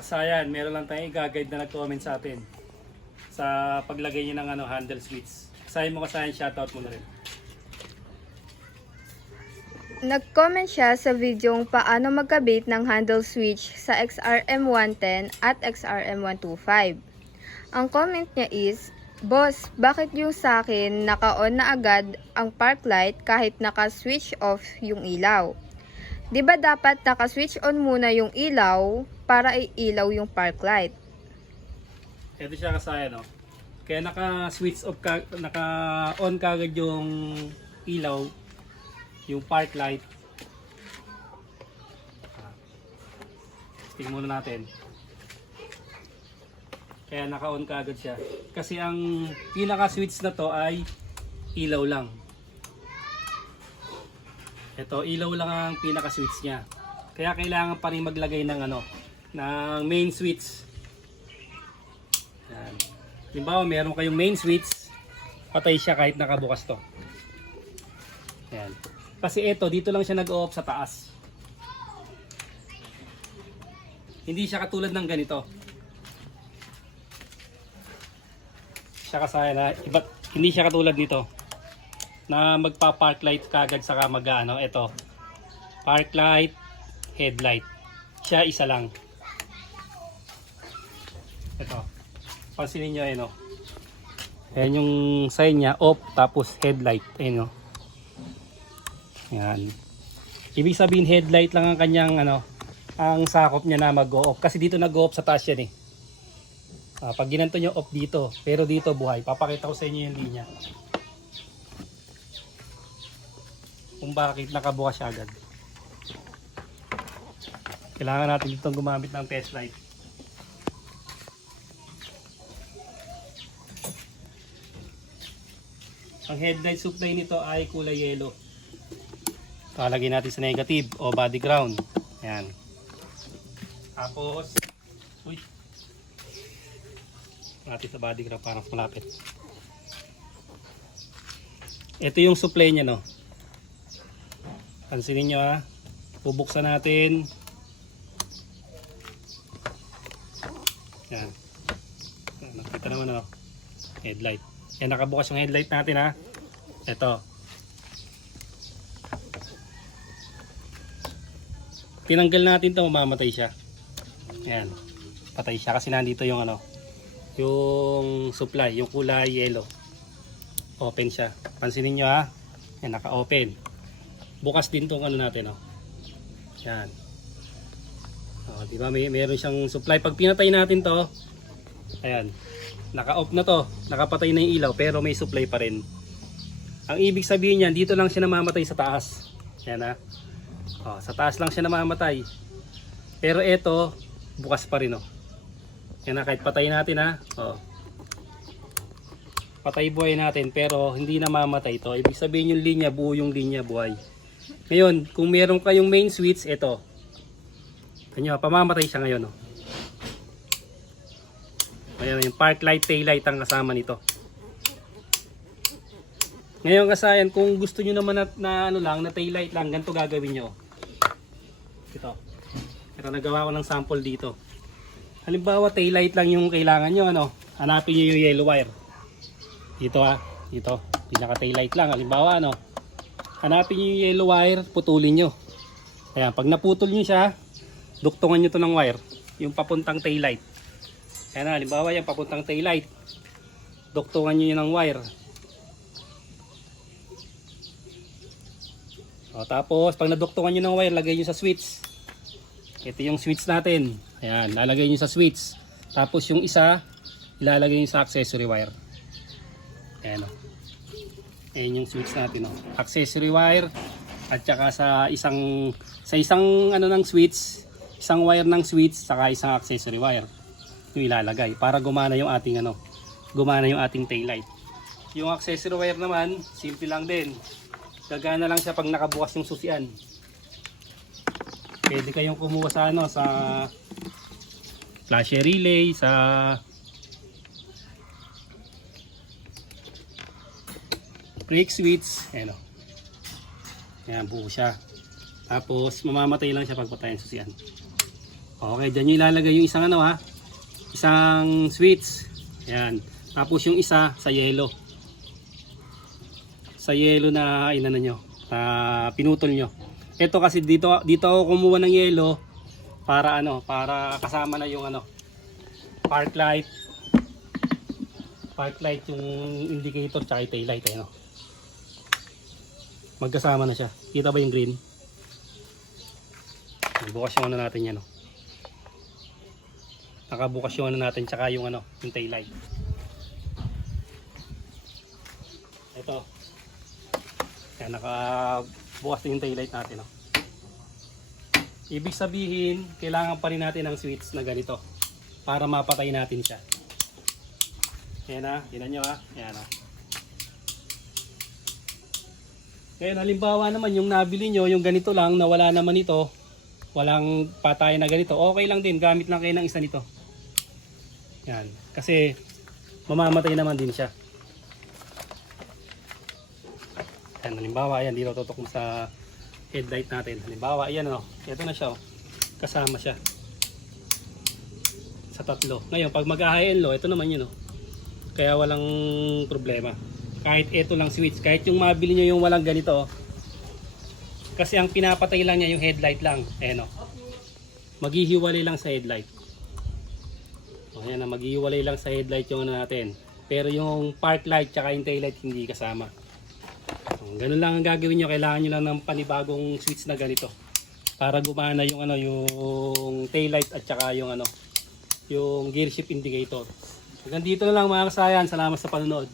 Sayan, meron lang tayong i-guide na nag-comment sa atin sa paglagay niya ng handle switch. Sayan mo Kasayan, shoutout mo na rin. Nag-comment siya sa videong paano magkabit ng handle switch sa XRM110 at XRM125. Ang comment niya is, "Boss, bakit yung sa akin naka-on na agad ang park light kahit naka-switch off yung ilaw? Di ba dapat naka-switch on muna yung ilaw para iilaw yung park light?" Ito siya Kasayan, no? Kaya naka-switch off ka, naka-on kagad yung ilaw, yung park light. Tingnan muna natin. Kaya naka-on kagad siya. Kasi ang pinaka-switch na to ay ilaw lang. Ito, ilaw lang ang pinaka-switch niya. Kaya kailangan pa rin maglagay ng ng main switch. Yan. Halimbawa, meron kayong main switch, patay siya kahit nakabukas to. Yan. Kasi ito, dito lang siya nag-off sa taas. Hindi siya katulad ng ganito. Siya Kasayan, hindi siya katulad nito na magpa-park light kagad saka ito. Park light, headlight. Siya isa lang. Ito. Pansinin niyo ayun, ayan yung sign niya, off, tapos headlight. Ayun, Yan. Ibig sabihin headlight lang ang kanyang ang sakop niya na mag-off. Kasi dito nag-off sa taas yan pag ginanto nyo off dito, pero dito buhay. Papakita ko sa inyo yung linya. Kung bakit nakabukas siya agad. Kailangan natin dito gumamit ng test light. Ang headlight supply nito ay kulay yellow. Lagyan natin sa negative o body ground. Ayan. Tapos, natin sa body ground para mas malapit. Ito yung supply niya, no. Pansinin nyo bubuksan natin. Yan. Nakita naman headlight. Yan, nakabukas yung headlight natin Ito. Tinanggal natin to, mamamatay siya. Yan. Patay siya kasi nandito yung yung supply, yung kulay yellow. Open siya. Pansinin nyo Yan, naka-open. Bukas din tong natin Yan. Di ba meron siyang supply. Pag pinatay natin to, ayan, naka-off na to, nakapatay na yung ilaw pero may supply pa rin. Ang ibig sabihin niyan, dito lang siya namamatay sa taas. Yan sa taas lang siya namamatay. Pero ito, bukas pa rin Yan kahit patay natin patay buhay natin pero hindi namamatay to. Ibig sabihin yung linya, buo yung linya, buhay. Ngayon, kung meron kayong main switch, ito. Kanyo, pamamatay siya ngayon Ngayon, yung park light, tail light ang kasama nito. Ngayon Kasayan, kung gusto nyo naman na tail light lang, ganito gagawin nyo. Ito. Pero nagawa ko ng sample dito. Halimbawa, tail light lang yung kailangan nyo, hanapin nyo yung yellow wire. Dito dito. Pinaka tail light lang. Halimbawa, hanapin nyo yung yellow wire, putulin nyo. Ayan, pag naputol nyo siya, duktungan nyo to ng wire, yung papuntang tail light. Ayan halimbawa yan, papuntang tail light. Duktungan nyo yun ng wire. Tapos, pag naduktungan nyo ng wire, lagay nyo sa switch. Ito yung switch natin. Ayan, lalagay nyo sa switch. Tapos yung isa, ilalagay nyo sa accessory wire. Ayan Ayan yung switch natin accessory wire. At saka sa isang ng switch, isang wire ng switch, saka isang accessory wire yung ilalagay para gumana yung ating tail light. Yung accessory wire naman, simple lang din. Gagana lang siya pag nakabukas yung susian. Pwede kayong kumuha sa sa flasher relay, sa brake switch, Ayan, buo siya. Tapos mamamatay lang siya pag patayin susian. Okay, dyan nyo ilalagay yung isang ano ha. Isang switch. Yan. Tapos yung isa sa yellow. Sa yellow na inano nyo. Pinutol nyo. Ito kasi dito ako kumuha ng yellow para ano, para kasama na yung ano, park light yung indicator tsaka yung tail light, ano. Magkasama na siya. Kita ba yung green? Bukas yung ano natin yan, no. Nakabukas yung ano natin tsaka yung ano, yung tail light. Ito. Yan, nakabukas na yung tail light natin, no. Ibig sabihin, kailangan pa rin natin ng switch na ganito para mapatay natin siya. Ayan na, tinan nyo ha. Ayan na. Ngayon, halimbawa naman yung nabili nyo, yung ganito lang, na wala naman ito, walang patay na ganito, okay lang din, gamit lang kayo ng isa nito. Yan, kasi mamamatay naman din siya. Ayan, halimbawa, ayan, dito tutok mo sa headlight natin. Halimbawa, ayan o, ito na siya o, kasama siya. Sa tatlo. Ngayon, pag mag-high and low, ito naman yun o. Kaya walang problema. Kahit ito lang switch, kahit yung mabili nyo yung walang ganito oh. Kasi ang pinapatay lang niya yung headlight lang. Ayan o. Maghihiwalay lang sa headlight. O yan na, maghihiwalay lang sa headlight yung ano natin. Pero yung park light tsaka yung tail light hindi kasama. So, ganun lang ang gagawin nyo. Kailangan nyo lang ng panibagong switch na ganito. Para gumana yung ano, yung tail light at tsaka yung ano, yung gear shift indicator. Hanggang dito na lang mga kasayan. Salamat sa panonood.